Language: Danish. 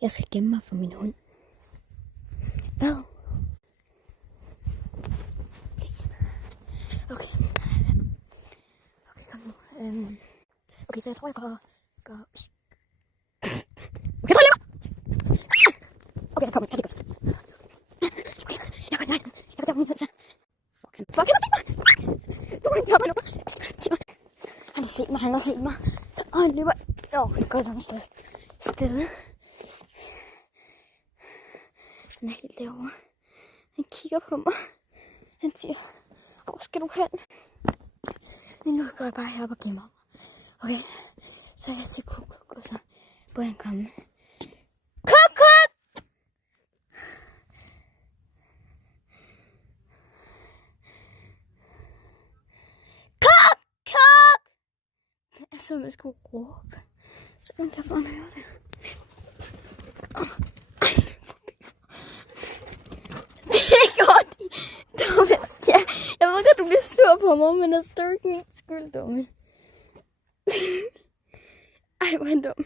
Jeg skal gemme mig for min hund. Hvad? Okay. Okay, kom nu. Okay, så jeg tror, jeg gør... Okay, jeg tror, jeg lever! Okay, der kommer. Det er godt. Okay, jeg kan tage hunden her. Fuck, han har set mig! Nu kommer nu. Han har set mig. Og han løber. Jeg går et andet sted. Stille. Han er helt derovre. Han kigger på mig. Han siger, hvor skal du hen? Nu går jeg bare herop og gemmer mig. Okay, så jeg siger kuk, og så burde han komme. Kuk! Det er som, jeg skulle råbe. Så man kan få en høre det. Det går de. Thomas, ja. Jeg ved godt, du bliver sur på mig, men det er stadig min skyld, dumme. Ej, hvor er han dum.